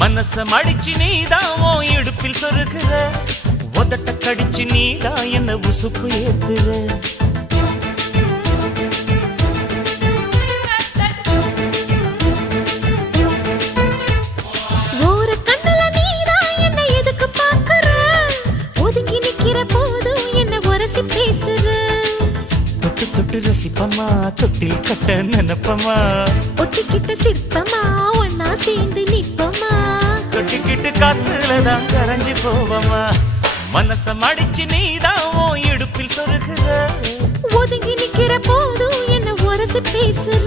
மனச மடிச்சு நீதான் உன் இடுப்பில் சொருகுற, உதட்ட கடிச்சு நீதான் என்ன உசுப்பு ஏத்துற. ஒரு கண்ணுல நீதான் என்ன எதுக்கு பாக்குற, ஒதுங்கி நிக்கிற போதும் என்ன உரசி பேசுற. தொட்டு தொட்டு ரசிப்பமா, தொட்டில் கட்ட நினைப்பமா, ஒட்டிக்கிட்ட சிற்பமா ஒன்னா சேர்ந்து நிப்பமா, தொட்டிக்கிட்டு காத்துலதான் கரைஞ்சு போவமா. மனச மடிச்சு நீதான் உன் இடுப்பில் சொருகுற, ஒதுங்கி நிக்கிற போதும் என்ன உரசி பேசுற.